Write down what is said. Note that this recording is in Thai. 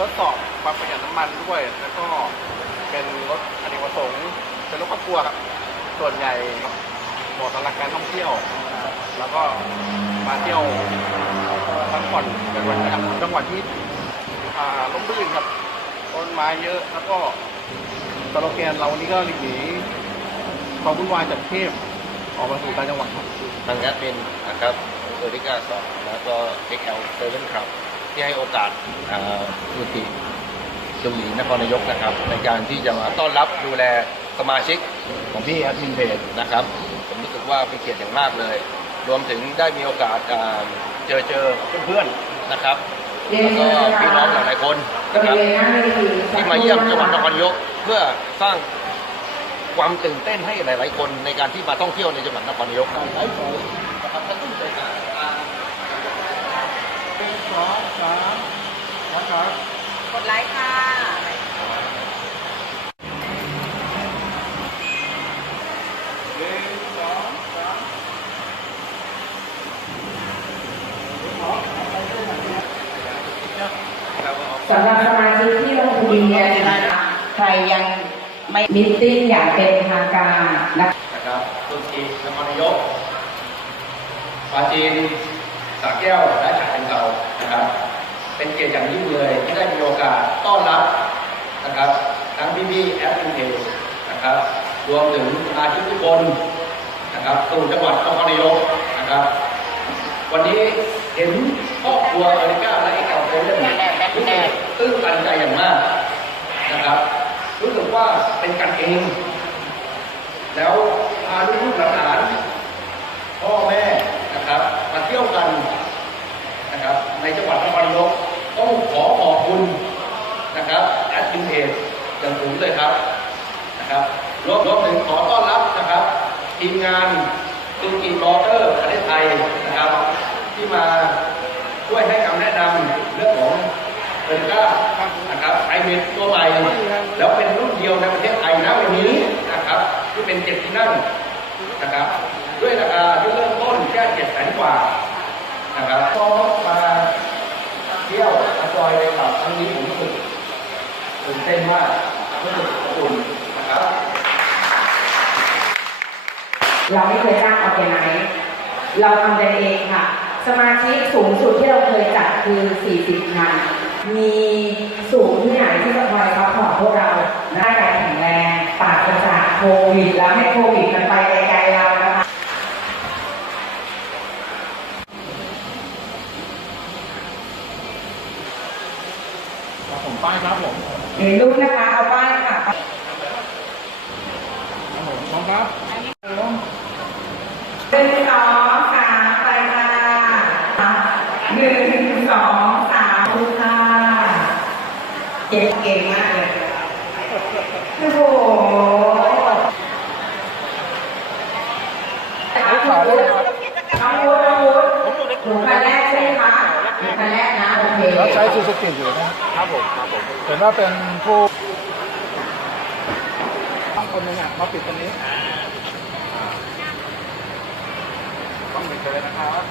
ทดสอบความประหยัดน้ำมันด้วย แล้วก็เป็นรถอเนกประสงค์เป็นรถครอบครัวครับ ส่วนใหญ่เหมาะสำหรับการท่องเที่ยว แล้วก็มาเที่ยวพักผ่อนจังหวัดนะครับจังหวัดที่อ่าร่มรื่นครับต้นไม้เยอะแล้วก็สโลแกนเรานี่ก็หลีกหนีความวุ่นวายจากเทพออกมาสู่ต่างจังหวัดครับทางแอดมินนะครับเอริกาสองแล้วก็ XL เซเว่นครับ ที่ให้โอกาสอ่าผู้ทีจุลีนครนายกนะครับ ในการที่จะมาต้อนรับดูแลสมาชิกของพี่แอดมินเพจนะครับ ผมรู้สึกว่าเป็นเกียรติอย่างมากเลย รวมถึงได้มีโอกาสเจอเจอเพื่อนๆนะครับแล้วก็พี่น้องหลายๆคนนะครับที่มาเยี่ยมจังหวัดนครนายกเพื่อสร้างความตื่นเต้นให้หลาย ๆ คนในการที่มาท่องเที่ยวในจังหวัดนครนายกการใช้ของนะครับกระตุ้นใจหา เป็น สองสามนะครับ กดไลค์ค่ะ หนึ่งสองสามสำหรับสมาชิกที่ลงทะเบียนนะคะใครยังไม่มิทติ้งอย่างเป็นทางการนะคะนะครับตุรกีนครนายกปราจีนสระแก้วและ นะครับ เป็นเกียรติอย่างยิ่งเลยที่ได้มีโอกาสต้อนรับนะครับทั้งพี่พี่แอดมินเพจนะครับรวมถึงสมาชิกทุกคนนะครับสู่จังหวัดนครนายกนะครับ วันนี้เห็นครอบครัวอเมริกาและเอกาเซเว่นรู้สึกตื้นตันใจอย่างมากนะครับ รู้สึกว่าเป็นกันเอง แล้วพาลูกๆหลานๆพ่อแม่นะครับมาเที่ยวกันนะครับ ในจังหวัดนครนายกต้องขอขอบคุณนะครับแอดมินเพจอย่างสูงเลยครับนะครับรวมรวมถึงขอต้อนรับนะครับทีมงานตุรกีบอเตอร์ประเทศไทยนะครับ ที่มาช่วยให้คำแนะนำเรื่องของเอริก้านะครับไอเมดตัวใหม่แล้วเป็นรุ่นเดียวในประเทศไทยนะวันนี้นะครับ ที่เป็นเจ็ดที่นั่งนะครับ ด้วยราคาที่เริ่มต้นแค่เจ็ดแสนกว่านะครับ ยวมาจอยในแบบครั้งนี้ผมรู้สึกตื่นเต้นมากรู้สึกอบอุ่นนะครับเราไม่เคยจ้างออแกไนซ์เราทำกันเองค่ะ สมาชิกสูงสุดที่เราเคยจัดคือ 40คันมีสูงที่ไหนที่จะคอยซัพพอร์ตพวกเราได้การแข็งแรงปราศจากโควิด แล้วให้โควิดมันไปไกลๆเรานะคะ ผมป้ายครับผมเห็นรูปนะคะ เอาป้ายค่ะครับผมพร้อมครับหนึ่งสองสามไปค่ะหนึ่งสองสามคุณค่ะเก่งเก่งมากเลยโอ้โหน้องวุฒิน้องวุฒิน้องวุฒิหนูคันแรกใช่ไหมคะหนูคันแรกนะ โอเคแล้วใช้ซูซูกิอยู่นะ ครับผมครับผมเห็นว่าเป็นผู้ต้องคนหนึ่งอะมาปิดตรงนี้ต้องปิดเลยนะครับ